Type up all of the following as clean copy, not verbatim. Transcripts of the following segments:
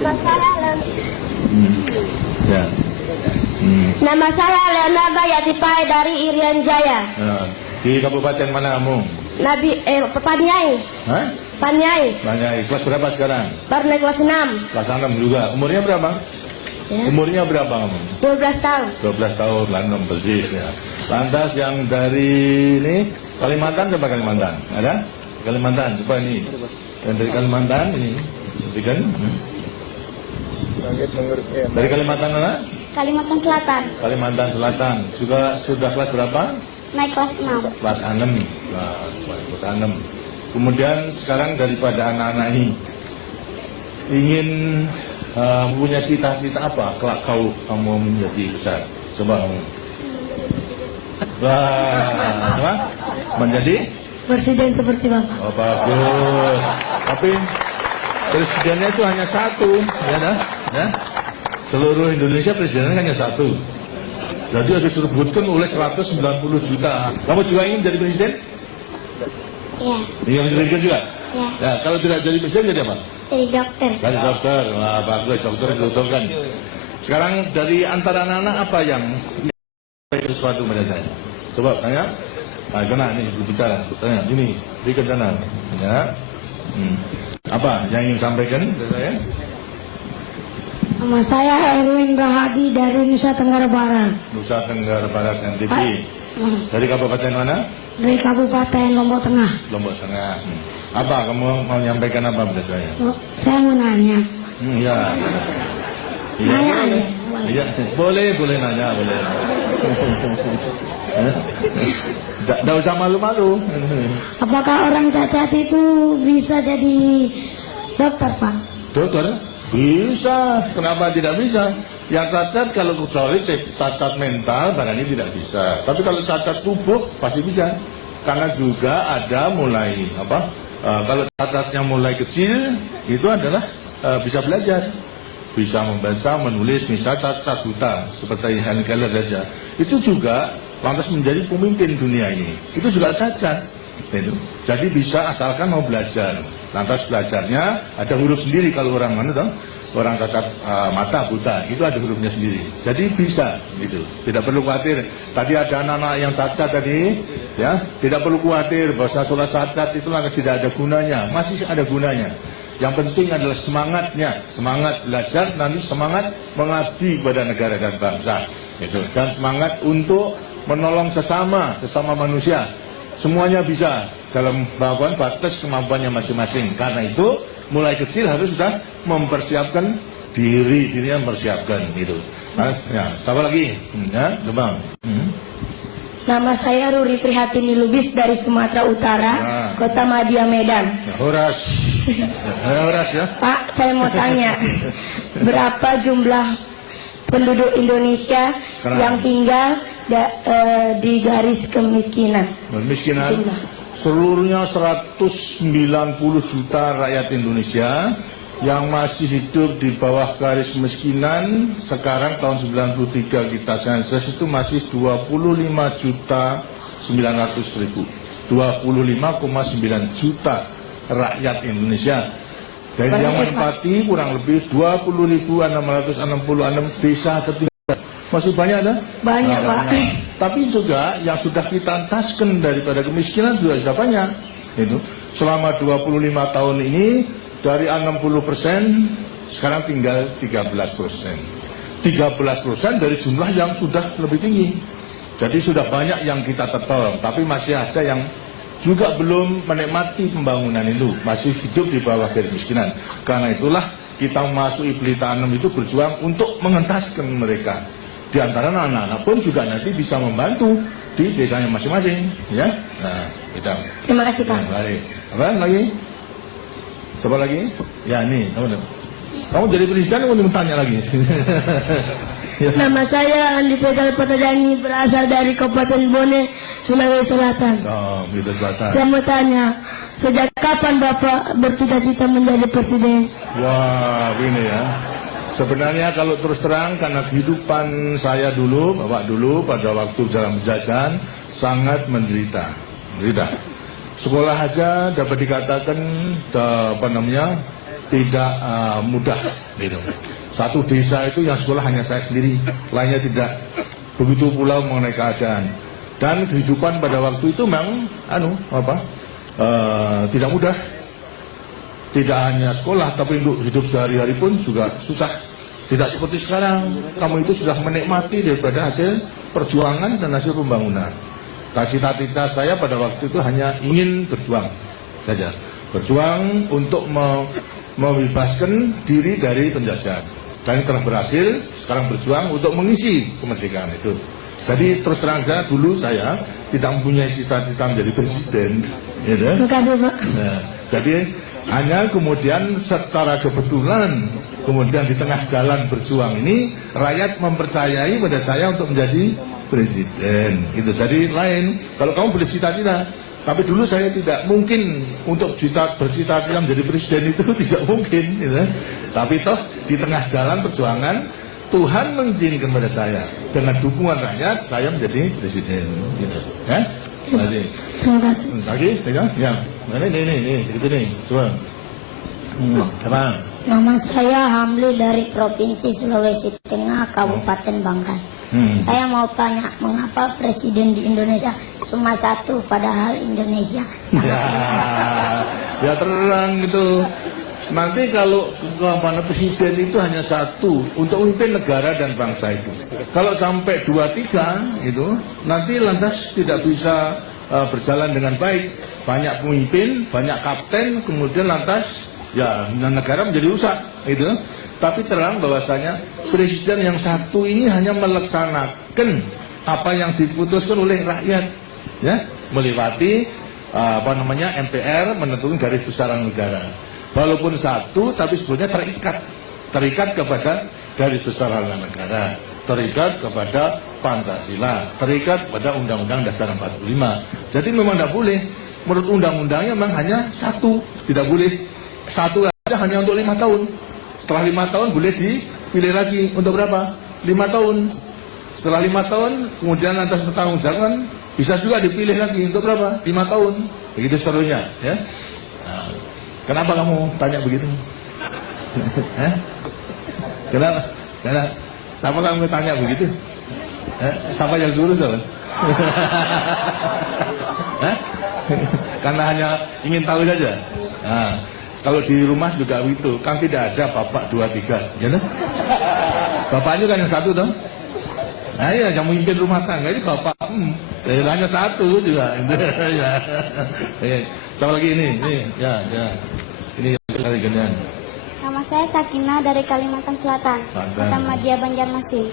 Nama saya Ya. Nama saya Leonardo Yatipai dari Irian Jaya. Di kabupaten mana kamu? Paniai. Hah? Paniai. Paniai. Kelas berapa sekarang? Baru naik kelas 6. Kelas 6 juga. Umurnya berapa? Ya. Umurnya berapa kamu? 12 tahun. 12 tahun, lantam persis ya. Lantas yang dari ini Kalimantan, coba Kalimantan. Ada? Kalimantan, coba ini. Yang dari Kalimantan ini. Kan? Dari Kalimantan mana? Kalimantan Selatan. Kalimantan Selatan. Sudah kelas berapa? Naik kelas 6. Kelas 6. Kelas 6. Kemudian sekarang daripada anak-anak ini ingin punya cita-cita apa kelak kamu menjadi besar? Coba kamu. Wah, menjadi Presiden seperti Bapak. Oh, bagus. Tapi presidennya itu hanya satu, ya dah. Ya. Seluruh Indonesia presidennya hanya satu. Jadi harus direbutkan oleh 190 juta. Kamu juga ingin jadi presiden? Iya. Ingin jadi presiden juga? Iya. Ya, kalau tidak jadi presiden jadi apa? Jadi dokter. Jadi dokter. Wah, bagus, dokter dibutuhkan. Sekarang dari antara anak-anak apa yang sesuatu pada saya? Coba tanya. Nah, sana nih berbicara. Tanya, gini, berikan sana. Ya. Apa yang ingin sampaikan ke saya? Nama saya Erwin Rahadi dari Nusa Tenggara Barat. Nusa Tenggara Barat NTB. Dari kabupaten mana? Dari Kabupaten Lombok Tengah. Lombok Tengah. Apa kamu mau menyampaikan apa pada saya? Saya mau nanya. Iya. Iya. Nanya Boleh. aja. Iya, boleh nanya, boleh. Tidak usah malu-malu. Apakah orang cacat itu bisa jadi dokter, Pak? Dokter? Bisa. Kenapa tidak bisa? Yang cacat kalau kecuali cacat mental barangnya tidak bisa. Tapi kalau cacat tubuh pasti bisa. Karena juga ada mulai kalau cacatnya mulai kecil itu adalah bisa belajar, bisa membaca, menulis, misalnya cacat buta seperti Helen Keller saja. Itu juga lantas menjadi pemimpin dunia ini. Itu juga cacat. Itu. Jadi bisa asalkan mau belajar. Lantas belajarnya ada huruf sendiri kalau orang mana toh? Orang cacat mata buta itu ada hurufnya sendiri. Jadi bisa gitu. Tidak perlu khawatir. Tadi ada anak-anak yang cacat tadi, ya, tidak perlu khawatir bahwa sekolah cacat itu lantas tidak ada gunanya. Masih ada gunanya. Yang penting adalah semangatnya, semangat belajar, nanti semangat mengabdi pada negara dan bangsa. Gitu. Dan semangat untuk menolong sesama manusia. Semuanya bisa dalam batas kemampuannya masing-masing. Karena itu mulai kecil harus sudah mempersiapkan dirinya mempersiapkan gitu. Ya, siapa lagi? Ya, coba. Nama saya Ruri Prihatini Lubis dari Sumatera Utara, Kota Madia, Medan. Horas. Horas ya. Pak, saya mau tanya, berapa jumlah penduduk Indonesia yang tinggal di garis kemiskinan? Kemiskinan. Jumlah. Seluruhnya 190 juta rakyat Indonesia yang masih hidup di bawah garis kemiskinan. Sekarang tahun 93 kita sensus itu masih 25 juta 900 ribu. 25,9 juta rakyat Indonesia. Dan yang menempati kurang lebih 20.666 desa tertinggal. Masih banyak ada? Banyak, Pak. Tapi juga yang sudah kita entaskan daripada kemiskinan sudah banyak. Itu. Selama 25 tahun ini dari 60% sekarang tinggal 13%. 13% dari jumlah yang sudah lebih tinggi. Jadi sudah banyak yang kita tolong, tapi masih ada yang juga belum menikmati pembangunan itu, masih hidup di bawah garis kemiskinan. Karena itulah kita memasuki Pelita 6 itu berjuang untuk mengentaskan mereka. Di antara anak-anak pun juga nanti bisa membantu di desanya masing-masing, ya. Nah, kita. Terima kasih, Pak. Apa lagi? Coba lagi? Ya, ini, kamu jadi presiden, kamu tanya lagi. Nama saya Andi Petal Patadani, berasal dari Kabupaten Bone, Sulawesi Selatan. Oh, gitu Selatan. Saya mau tanya, sejak kapan Bapak bercita-cita menjadi presiden? Wah, ini ya. Sebenarnya kalau terus terang karena kehidupan saya dulu, Bapak dulu pada waktu dalam penjajahan sangat menderita. Sekolah aja dapat dikatakan tidak mudah gitu. Satu desa itu yang sekolah hanya saya sendiri, lainnya tidak. Begitu pula mengenai keadaan dan kehidupan pada waktu itu memang tidak mudah. Tidak hanya sekolah, tapi untuk hidup sehari-hari pun juga susah. Tidak seperti sekarang, kamu itu sudah menikmati daripada hasil perjuangan dan hasil pembangunan. Cita-cita saya pada waktu itu hanya ingin berjuang saja. Berjuang untuk membebaskan diri dari penjajahan. Dan telah berhasil, sekarang berjuang untuk mengisi kemerdekaan itu. Jadi terus terang saja, dulu saya tidak mempunyai cita-cita menjadi presiden. Gitu. Nah, jadi hanya kemudian secara kebetulan, kemudian di tengah jalan berjuang ini, rakyat mempercayai pada saya untuk menjadi presiden. Gitu. Jadi lain, kalau kamu boleh cita-cita, tapi dulu saya tidak mungkin untuk bercita-cita menjadi presiden itu tidak mungkin. Gitu. Tapi toh di tengah jalan perjuangan, Tuhan mengizinkan pada saya dengan dukungan rakyat, saya menjadi presiden. Gitu. Ya? Terima kasih. Terima kasih. Lagi, ya. Ini, ini, coba. Apa? Nama saya Hamli dari Provinsi Sulawesi Tengah, Kabupaten Bangkai. Saya mau tanya, mengapa presiden di Indonesia cuma satu, padahal Indonesia ya terang gitu. Nanti kalau presiden itu hanya satu untuk memimpin negara dan bangsa itu. Kalau sampai 2-3 itu, nanti lantas tidak bisa berjalan dengan baik. Banyak pemimpin, banyak kapten, kemudian lantas ya negara menjadi rusak gitu. Tapi terang bahwasanya presiden yang satu ini hanya melaksanakan apa yang diputuskan oleh rakyat, ya, melewati MPR menentukan garis besaran negara. Walaupun satu, tapi sebetulnya terikat kepada garis besaran negara, terikat kepada Pancasila, terikat pada Undang-Undang Dasar 45. Jadi memang tidak boleh, menurut undang-undangnya memang hanya satu, tidak boleh satu aja hanya untuk 5 tahun. Setelah 5 tahun boleh dipilih lagi untuk berapa? 5 tahun. Setelah 5 tahun, kemudian atas pertanggungjawaban bisa juga dipilih lagi untuk berapa? 5 tahun. Begitu seterusnya, ya. Nah, kenapa kamu tanya begitu? Kenapa? Siapa kamu tanya begitu? Siapa yang suruh soal? Karena hanya ingin tahu saja. Nah, kalau di rumah juga begitu, kan tidak ada bapak 2-3, ya kan? Bapaknya kan yang satu toh. Nah ya, yang memimpin rumah tangga ini bapak, hanya satu juga. Ya. Coba lagi ini, ya, ini kali gantian. Nama saya Sakina dari Kalimantan Selatan, Kota Madia, Banjarmasin.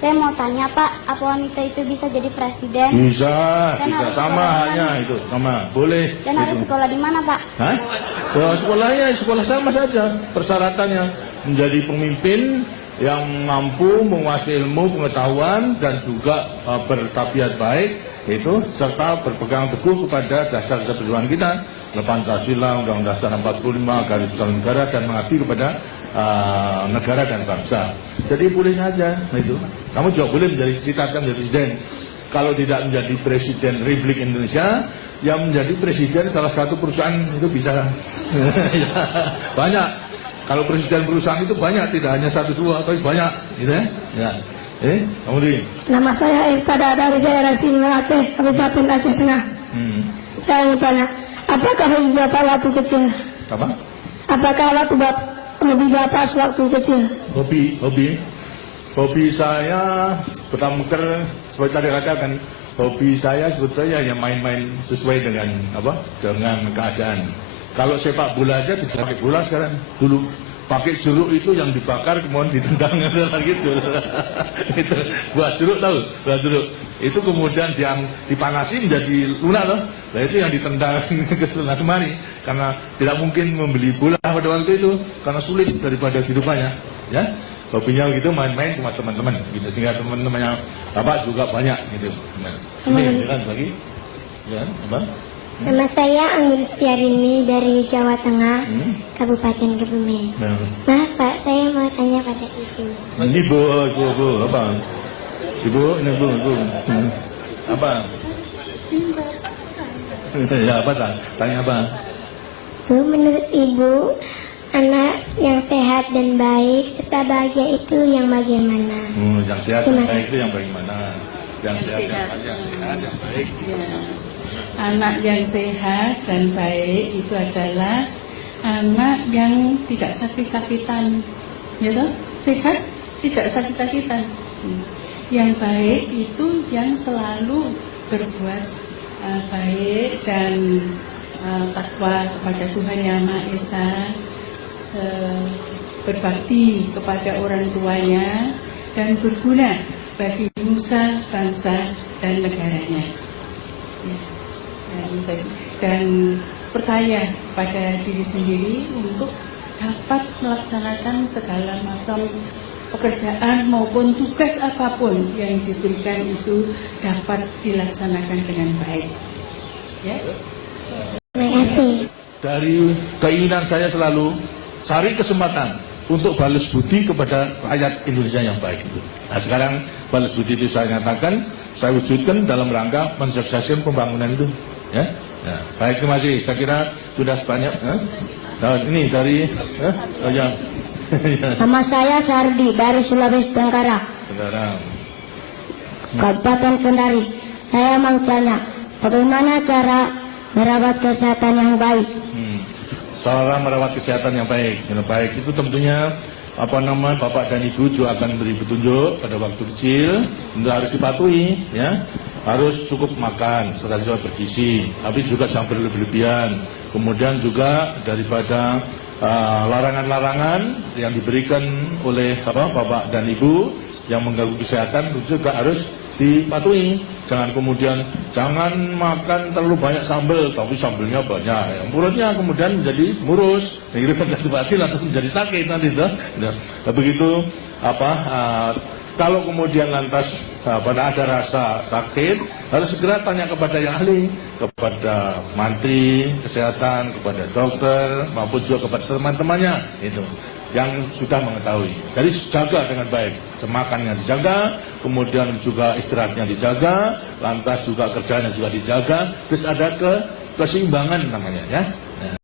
Saya mau tanya Pak, apa wanita itu bisa jadi presiden? Bisa sama hanya itu, sama, boleh. Dan harus sekolah di mana Pak? Hah? Ya, sekolah sama saja. Persyaratannya menjadi pemimpin yang mampu menguasai ilmu pengetahuan dan juga bertabiat baik itu, serta berpegang teguh kepada dasar-dasar perjuangan kita, Pancasila, Undang-Undang Dasar 45, garis besar negara, dan mengabdi kepada negara dan bangsa. Jadi boleh saja itu. Kamu juga boleh menjadi cita-cita menjadi presiden. Kalau tidak menjadi presiden Republik Indonesia, yang menjadi presiden salah satu perusahaan itu bisa. Ya, banyak. Kalau presiden perusahaan itu banyak, tidak hanya 1-2, tapi banyak, gitu ya. Ya. Kamu di? Nama saya Irtada dari daerah istimewa Aceh, Kabupaten Aceh Tengah. Saya mau tanya, apakah hobi Bapak waktu kecil? Apa? Apakah hobi Bapak waktu kecil? Hobi saya pertama seperti tadi katakan, hobi saya sebetulnya ya main-main sesuai dengan dengan keadaan. Kalau sepak bola aja tidak pakai bola sekarang, dulu pakai jeruk itu yang dibakar kemudian ditendang gitu. Itu buat jeruk, tahu? Buat jeruk itu kemudian dipanasi menjadi lunak loh. Nah itu yang ditendang ke sana kemari, karena tidak mungkin membeli bola pada waktu itu karena sulit daripada kehidupannya, ya. Hobinya gitu, main-main sama teman-teman gitu, sehingga teman-temannya Bapak juga banyak gitu. Nah, ini kan lagi, ya, apa? Nama saya Anggun Setiarini dari Jawa Tengah, Kabupaten Kebumen. Maaf Pak, saya mau tanya pada Ibu. Ibu, apa? Ibu. Apa? Ya apa, tanya apa? Bu, menurut Ibu, Anak yang sehat dan baik serta bahagia itu yang bagaimana? Yang sehat dan baik itu yang bagaimana? Yang sehat yang baik. Ya. Anak yang sehat dan baik itu adalah anak yang tidak sakit-sakitan, ya toh? Sehat, tidak sakit-sakitan. Yang baik itu yang selalu berbuat baik dan takwa kepada Tuhan Yang Maha Esa, berbakti kepada orang tuanya, dan berguna bagi nusa, bangsa, dan negaranya. Dan percaya pada diri sendiri untuk dapat melaksanakan segala macam pekerjaan maupun tugas apapun yang diberikan itu dapat dilaksanakan dengan baik. Ya. Terima kasih. Dari keinginan saya selalu cari kesempatan untuk balas budi kepada rakyat Indonesia yang baik itu. Nah sekarang balas budi itu saya nyatakan, saya wujudkan dalam rangka mensukseskan pembangunan itu. Ya, nah, baik, terima kasih. Saya kira sudah banyak. Nah ini dari ya. Nama saya Sardi dari Sulawesi Tenggara, Kabupaten Kendari. Saya mau tanya, bagaimana cara merawat kesehatan yang baik? Cara merawat kesehatan yang baik itu tentunya Bapak dan Ibu juga akan beri petunjuk pada waktu kecil, untuk harus dipatuhi, ya, harus cukup makan serta juga bergizi, tapi juga jangan berlebihan. Kemudian juga daripada larangan-larangan yang diberikan oleh Bapak dan Ibu yang mengganggu kesehatan juga harus dipatuhi. Jangan kemudian jangan makan terlalu banyak sambal, tapi sambelnya banyak, yang perutnya kemudian menjadi murus, atau menjadi sakit nanti tuh. Nah, begitu kalau kemudian lantas pada ada rasa sakit, harus segera tanya kepada yang ahli, kepada mantri kesehatan, kepada dokter, maupun juga kepada teman-temannya itu yang sudah mengetahui. Jadi jaga dengan baik, makannya dijaga, kemudian juga istirahatnya dijaga, lantas juga kerjanya juga dijaga, terus ada keseimbangan namanya, ya.